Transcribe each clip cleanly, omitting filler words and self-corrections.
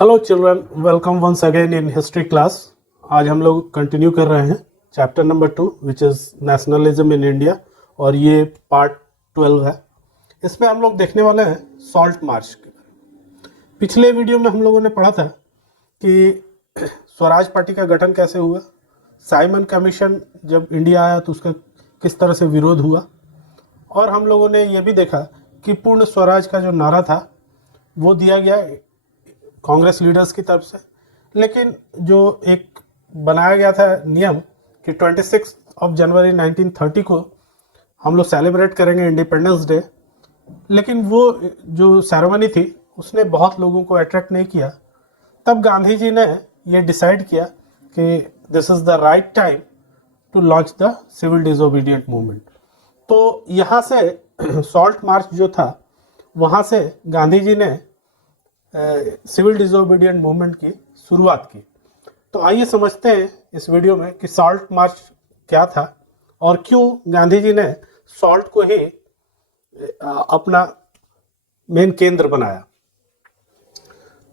Hello children, welcome once again in history class. आज हम लोग कंटिन्यू कर रहे हैं chapter number 2 which is nationalism in India, और ये पार्ट 12 है। इसमें हम लोग देखने वाले हैं सॉल्ट मार्च। पिछले वीडियो में हम लोगों ने पढ़ा था कि स्वराज पार्टी का गठन कैसे हुआ, साइमन कमीशन जब इंडिया आया तो उसका किस तरह से विरोध हुआ, और हम लोगों ने ये भी देखा कि पूर्ण स्वराज का जो नारा था वो दिया गया कांग्रेस लीडर्स की तरफ से। लेकिन जो एक बनाया गया था नियम कि 26 जनवरी 1930 को हम लोग सेलिब्रेट करेंगे इंडिपेंडेंस डे, लेकिन वो जो सेरेमनी थी उसने बहुत लोगों को अट्रैक्ट नहीं किया। तब गांधी जी ने ये डिसाइड किया कि this is the right time to launch the civil disobedient movement. तो यहाँ से सॉल्ट मार्च जो था वहाँ से गांधी जी ने सिविल डिसोबीडिएंट मूवमेंट की शुरुआत की। तो आइए समझते हैं इस वीडियो में कि सॉल्ट मार्च क्या था और क्यों गांधी जी ने सॉल्ट को ही अपना मेन केंद्र बनाया।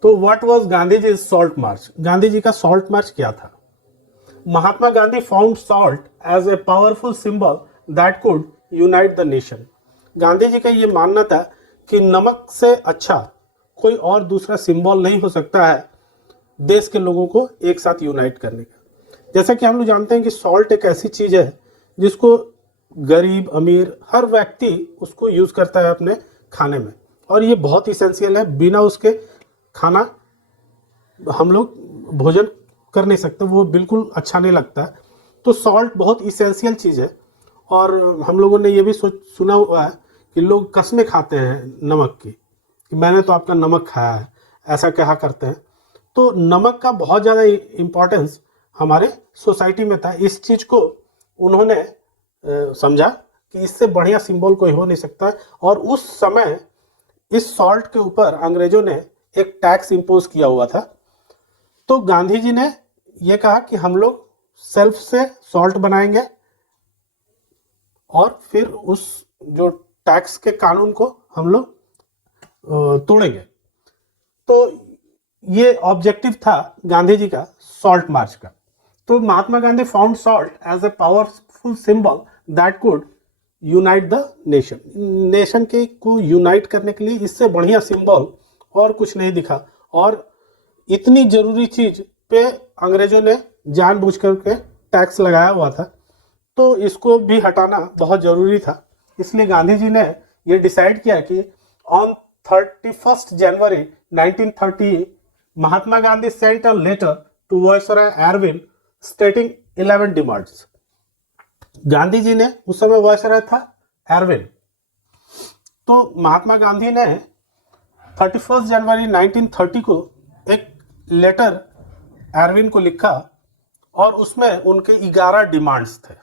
तो what was Gandhi ji salt march? Gandhi ji का सॉल्ट मार्च क्या था? Mahatma Gandhi found salt as a powerful symbol that could unite the nation. Gandhi ji का ये मानना था कि नमक से अच्छा कोई और दूसरा सिंबल नहीं हो सकता है देश के लोगों को एक साथ यूनाइट करने का। जैसा कि हम लोग जानते हैं कि सॉल्ट एक ऐसी चीज है जिसको गरीब अमीर हर व्यक्ति उसको यूज करता है अपने खाने में, और ये बहुत इसेंशियल है। बिना उसके खाना हम लोग भोजन कर नहीं सकते, वो बिल्कुल अच्छा नहीं लगता। तो सॉल्ट बहुत इसेंशियल चीज़ है, और हम लोगों ने ये भी सुना हुआ है कि लोग कस्में खाते हैं नमक की कि मैंने तो आपका नमक खाया है, ऐसा कहा करते हैं। तो नमक का बहुत ज़्यादा इम्पोर्टेंस हमारे सोसाइटी में था। इस चीज़ को उन्होंने समझा कि इससे बढ़िया सिंबल कोई हो नहीं सकता, और उस समय इस सॉल्ट के ऊपर अंग्रेजों ने एक टैक्स इम्पोज किया हुआ था। तो गांधी जी ने यह कहा कि हम लोग सेल्फ से सॉल्ट बनाएंगे और फिर उस जो टैक्स के कानून को हम लोग तोड़ेंगे। तो ये ऑब्जेक्टिव था गांधी जी का सॉल्ट मार्च का। तो Mahatma Gandhi found salt as a powerful symbol that could unite the nation. Nation के को यूनाइट करने के लिए इससे बढ़िया सिंबल और कुछ नहीं दिखा, और इतनी जरूरी चीज पे अंग्रेजों ने जानबूझ करके टैक्स लगाया हुआ था, तो इसको भी हटाना बहुत जरूरी था। इसलिए गांधी जी ने ये डिसाइड किया कि on 31 January 1930 Mahatma Gandhi sent a letter to viceroy Irwin stating 11 demands. Gandhi ji ने उस समय वायसराय था एरविन। तो महात्मा गांधी ने 31 जनवरी 1930 को एक लेटर एरविन को लिखा, और उसमें उनके 11 डिमांड्स थे।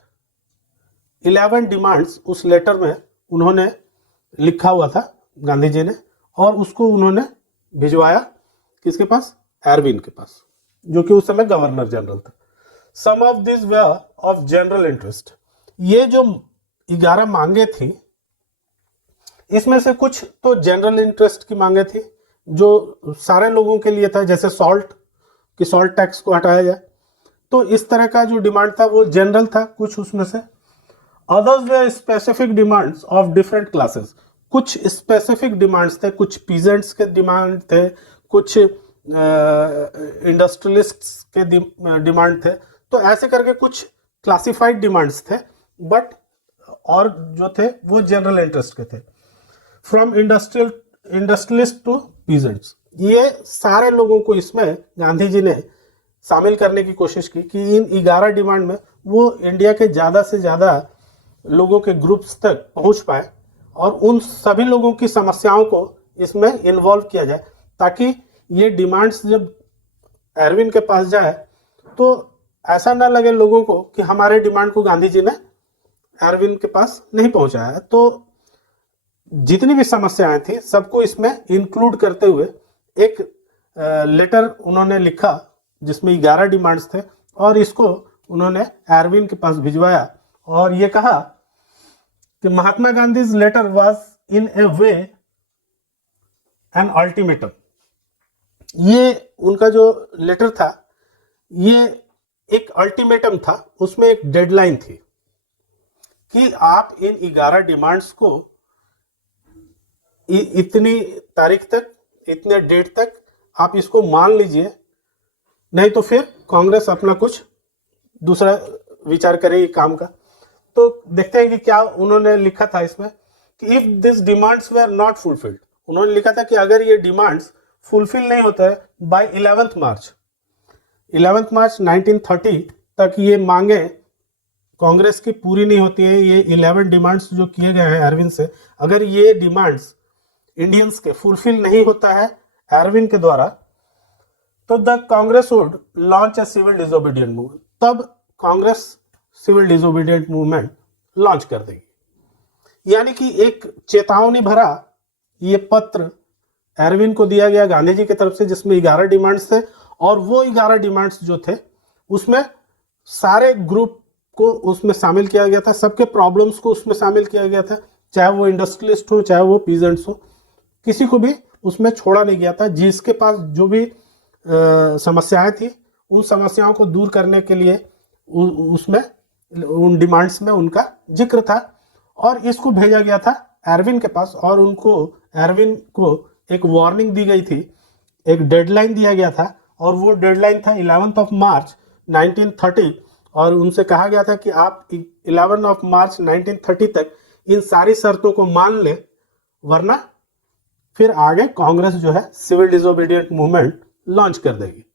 11 डिमांड्स उस लेटर में उन्होंने लिखा हुआ था गांधी जी ने, और उसको उन्होंने भिजवाया किसके पास? एरविन के पास, जो कि उस समय गवर्नर जनरल था। Some of this were of general interest. ये जो 11 मांगे थी, इसमें से कुछ तो जनरल इंटरेस्ट की मांगे थी जो सारे लोगों के लिए था, जैसे सॉल्ट कि सॉल्ट टैक्स को हटाया जाए। तो इस तरह का जो डिमांड था वो जनरल था कुछ उसमें से। Others way specific demands of different classes. कुछ स्पेसिफिक डिमांड्स थे, कुछ पीजेंट्स के डिमांड थे, कुछ इंडस्ट्रियलिस्ट्स के डिमांड थे। तो ऐसे करके कुछ क्लासिफाइड डिमांड्स थे, बट और जो थे वो जनरल इंटरेस्ट के थे। फ्रॉम इंडस्ट्रियलिस्ट टू पीजेंट्स, ये सारे लोगों को इसमें गांधी जी ने शामिल करने की कोशिश की कि इन 11 डिमांड में वो इंडिया के ज़्यादा से ज़्यादा लोगों के ग्रुप्स तक पहुंच पाए, और उन सभी लोगों की समस्याओं को इसमें इन्वॉल्व किया जाए, ताकि ये डिमांड्स जब एरविन के पास जाए तो ऐसा ना लगे लोगों को कि हमारे डिमांड को गांधी जी ने एरविन के पास नहीं पहुंचाया। तो जितनी भी समस्याएं थी सबको इसमें इंक्लूड करते हुए एक लेटर उन्होंने लिखा जिसमें 11 डिमांड्स थे, और इसको उन्होंने एरविन के पास भिजवाया, और ये कहा कि Mahatma Gandhi's letter was in a way an ultimatum. ये उनका जो लेटर था ये एक अल्टीमेटम था, उसमें एक डेडलाइन थी कि आप इन 11 डिमांड्स को इतनी तारीख तक, इतने डेट तक आप इसको मान लीजिए, नहीं तो फिर कांग्रेस अपना कुछ दूसरा विचार करेगी काम का। तो देखते हैं कि क्या उन्होंने लिखा था इसमें कि if this demands were not fulfilled, उन्होंने लिखा था कि अगर ये डिमांड्स फुलफिल नहीं होता है बाय 11 मार्च 1930 तक, ये मांगे कांग्रेस की पूरी नहीं होती है, ये 11 डिमांड्स जो किए गए हैं एरविन से, अगर ये डिमांड्स इंडियंस के फुलफिल नहीं होता है एरविन के द्वारा, तो the Congress would launch a civil disobedient movement, तब Congress civil disobedient movement launch कर देगी। यानी कि एक चेतावनी भरा ये पत्र एरविन को दिया गया गांधी जी की तरफ से, जिसमें 11 डिमांड्स थे, और वो 11 डिमांड्स जो थे उसमें सारे ग्रुप को उसमें शामिल किया गया था, सबके प्रॉब्लम्स को उसमें शामिल किया गया था, चाहे वो इंडस्ट्रियलिस्ट हो चाहे वो पीजेंट्स हो, किसी को भी उसमें छोड़ा नहीं गया था। जिसके पास जो भी समस्याएं थी उन समस्याओं को दूर करने के लिए उसमें उन डिमांड्स में उनका जिक्र था, और इसको भेजा गया था एरविन के पास, और उनको एरविन को एक वार्निंग दी गई थी, एक डेडलाइन दिया गया था, और वो डेडलाइन था 11 मार्च 1930, और उनसे कहा गया था कि आप 11 मार्च 1930 तक इन सारी शर्तों को मान ले, वरना फिर आगे कांग्रेस जो है सिविल डिसोबीडिएंट मूवमेंट लॉन्च कर देगी।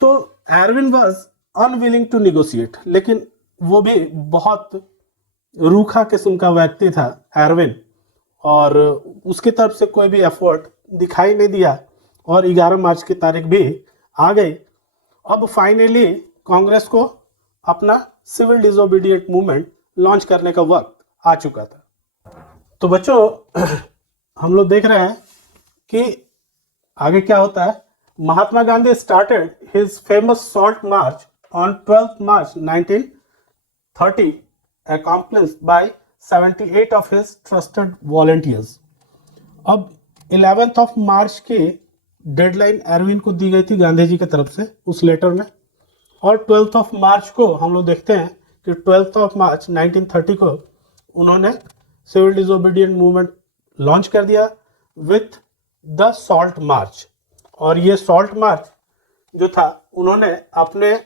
तो Irwin was unwilling to negotiate, लेकिन वो भी बहुत रूखा किस्म का व्यक्ति था एरविन, और उसकी तरफ से कोई भी एफर्ट दिखाई नहीं दिया, और 11 मार्च की तारीख भी आ गई। अब फाइनली कांग्रेस को अपना सिविल डिसोबीडिएंट मूवमेंट लॉन्च करने का वक्त आ चुका था। तो बच्चों हम लोग देख रहे हैं कि आगे क्या होता है। Mahatma Gandhi started his famous salt march on 12 March 1930 accomplished by 78 of his trusted volunteers। अब 11 मार्च की डेडलाइन एरविन को दी गई थी गांधी जी की तरफ से उस लेटर में, और 12 मार्च को हम लोग देखते हैं कि 12 मार्च 1930 को उन्होंने सिविल डिसोबीडिएंट मूवमेंट लॉन्च कर दिया विथ द सॉल्ट मार्च। और ये सॉल्ट मार्च जो था उन्होंने अपने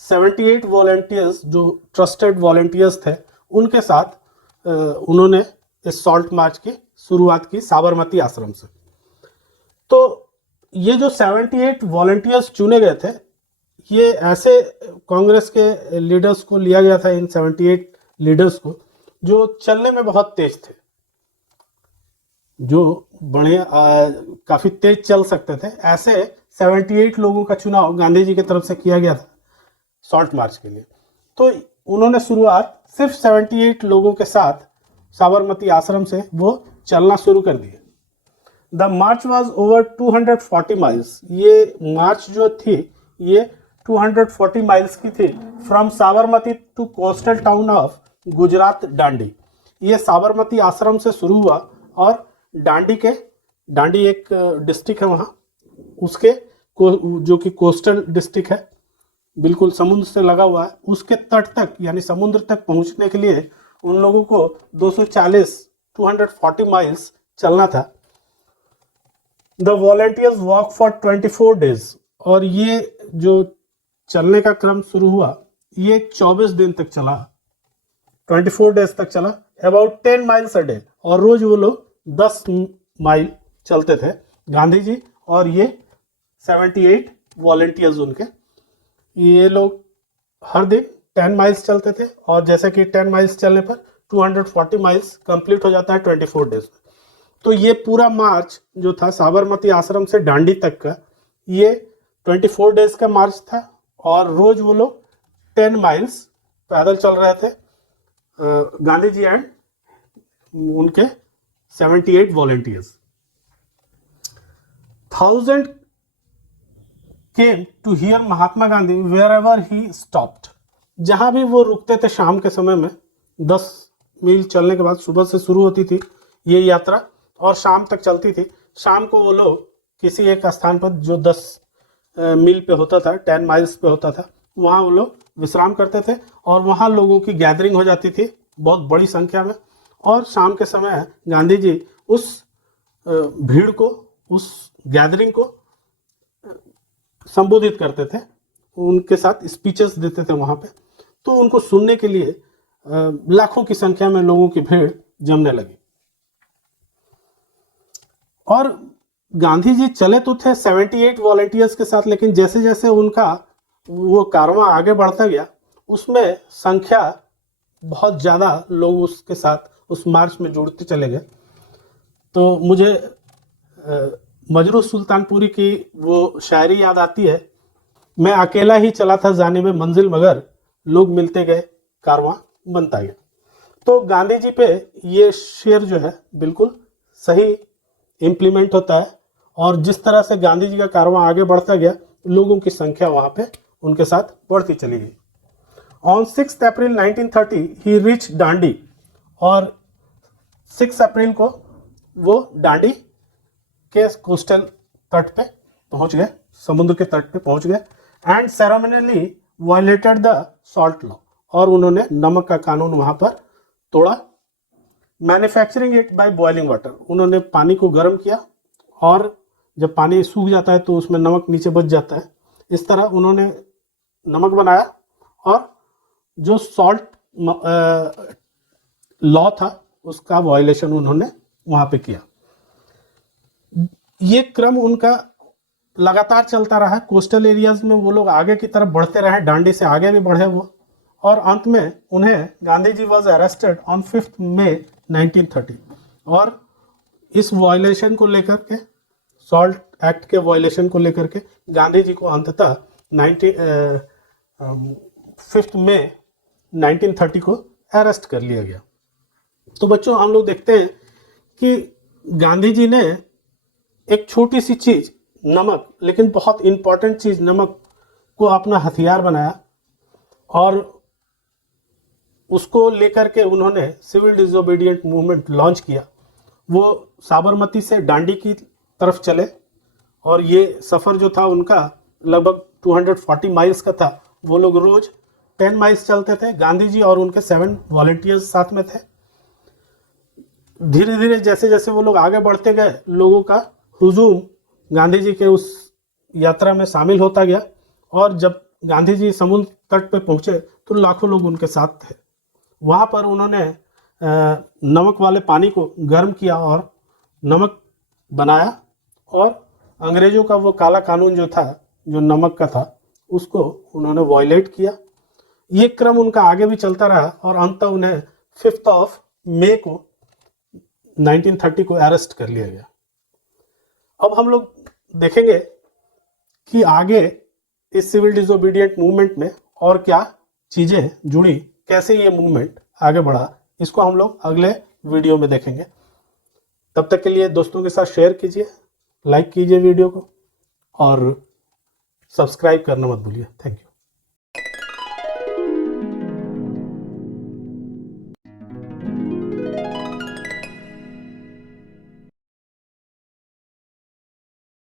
78 वॉलंटियर्स जो ट्रस्टेड वॉलंटियर्स थे उनके साथ उन्होंने इस सॉल्ट मार्च की शुरुआत की साबरमती आश्रम से। तो ये जो 78 वॉलंटियर्स चुने गए थे, ये ऐसे कांग्रेस के लीडर्स को लिया गया था, इन 78 लीडर्स को, जो चलने में बहुत तेज थे, जो बड़े काफी तेज चल सकते थे। ऐसे 78 लोगों का चुनाव गांधी जी की तरफ से किया गया था सॉल्ट मार्च के लिए। तो उन्होंने शुरुआत सिर्फ 78 लोगों के साथ साबरमती आश्रम से वो चलना शुरू कर दिया। The march was over 240 miles. ये मार्च जो थी ये 240 माइल्स की थी, from Sabarmati to coastal town of Gujarat Dandi. ये साबरमती आश्रम से शुरू हुआ और डांडी एक डिस्ट्रिक्ट है वहाँ, उसके जो कि कोस्टल डिस्ट्रिक्ट है, बिल्कुल समुद्र से लगा हुआ है, उसके तट तक यानी समुद्र तक पहुंचने के लिए उन लोगों को 240 माइल्स चलना था। The volunteers walk for 24 days. और ये जो चलने का क्रम शुरू हुआ ये 24 दिन तक चला, 24 डेज तक चला, अबाउट 10 माइल्स अ डे। और रोज वो लोग 10 माइल चलते थे, गांधी जी और ये 78 वॉलंटियर्स उनके। ये लोग हर दिन 10 माइल्स चलते थे, और जैसे कि 10 माइल्स चलने पर 240 माइल्स कंप्लीट हो जाता है 24 डेज में। तो ये पूरा मार्च जो था साबरमती आश्रम से डांडी तक का, ये 24 डेज का मार्च था, और रोज वो लोग 10 माइल्स पैदल चल रहे थे, गांधी जी एंड उनके 78 volunteers. 1000 came to hear Mahatma Gandhi wherever he stopped। जहां भी वो रुकते थे शाम के समय में, 10 मील चलने के बाद, सुबह से शुरू होती थी ये यात्रा और शाम तक चलती थी। शाम को वो लोग किसी एक स्थान पर जो 10 मील पे होता था, 10 माइल्स पे होता था, वहाँ वो लोग विश्राम करते थे और वहाँ लोगों की गैदरिंग हो जाती थी बहुत बड़ी संख्या में। और शाम के समय गांधी जी उस भीड़ को, उस गैदरिंग को संबोधित करते थे, उनके साथ स्पीचेस देते थे वहाँ पे। तो उनको सुनने के लिए लाखों की संख्या में लोगों की भीड़ जमने लगी। और गांधी जी चले तो थे 78 वॉलंटियर्स के साथ, लेकिन जैसे जैसे उनका वो कारवां आगे बढ़ता गया उसमें संख्या बहुत ज़्यादा लोग उसके साथ उस मार्च में जुड़ते चले गए। तो मुझे मजरू सुल्तानपुरी की वो शायरी याद आती है, मैं अकेला ही चला था जानिबे मंजिल मगर लोग मिलते गए कारवां बनता गया। तो गांधी जी पे ये शेर जो है बिल्कुल सही इम्प्लीमेंट होता है और जिस तरह से गांधी जी का कारवां आगे बढ़ता गया लोगों की संख्या वहाँ पे उनके साथ बढ़ती चली गई। ऑन 6 अप्रैल 1930 ही रीच डांडी और 6 अप्रैल को वो डांडी के कोस्टल तट पे पहुंच गए, समुद्र के तट पे पहुंच गए and ceremonially violated the salt law और उन्होंने नमक का कानून वहां पर तोड़ा। Manufacturing it by boiling water, उन्होंने पानी को गर्म किया और जब पानी सूख जाता है तो उसमें नमक नीचे बच जाता है। इस तरह उन्होंने नमक बनाया और जो सॉल्ट लॉ था उसका वायलेशन उन्होंने वहां पे किया। ये क्रम उनका लगातार चलता रहा। कोस्टल एरियाज में वो लोग आगे की तरफ बढ़ते रहे, डांडी से आगे भी बढ़े वो, और अंत में उन्हें Gandhi ji was arrested on 5 मई 1930 और इस वायलेशन को लेकर के, सॉल्ट एक्ट के वायलेशन को लेकर के गांधी जी को अंततः 5 मई 1930 को अरेस्ट कर लिया गया। तो बच्चों हम लोग देखते हैं कि गांधी जी ने एक छोटी सी चीज नमक, लेकिन बहुत इंपॉर्टेंट चीज नमक को अपना हथियार बनाया और उसको लेकर के उन्होंने सिविल डिसोबीडिएंट मूवमेंट लॉन्च किया। वो साबरमती से डांडी की तरफ चले और ये सफ़र जो था उनका लगभग 240 माइल्स का था। वो लोग रोज 10 माइल्स चलते थे। गांधी जी और उनके 7 वॉलंटियर्स साथ में थे। धीरे धीरे जैसे जैसे वो लोग आगे बढ़ते गए लोगों का हुजूम गांधी जी के उस यात्रा में शामिल होता गया और जब गांधी जी समुद्र तट पे पहुंचे तो लाखों लोग उनके साथ थे। वहाँ पर उन्होंने नमक वाले पानी को गर्म किया और नमक बनाया और अंग्रेजों का वो काला कानून जो था, जो नमक का था, उसको उन्होंने वायलेट किया। ये क्रम उनका आगे भी चलता रहा और अंततः उन्हें 5 मई को 1930 को अरेस्ट कर लिया गया। अब हम लोग देखेंगे कि आगे इस सिविल डिसोबीडिएंट मूवमेंट में और क्या चीज़ें जुड़ी, कैसे ये मूवमेंट आगे बढ़ा, इसको हम लोग अगले वीडियो में देखेंगे। तब तक के लिए दोस्तों के साथ शेयर कीजिए, लाइक कीजिए वीडियो को और सब्सक्राइब करना मत भूलिए। Thank you.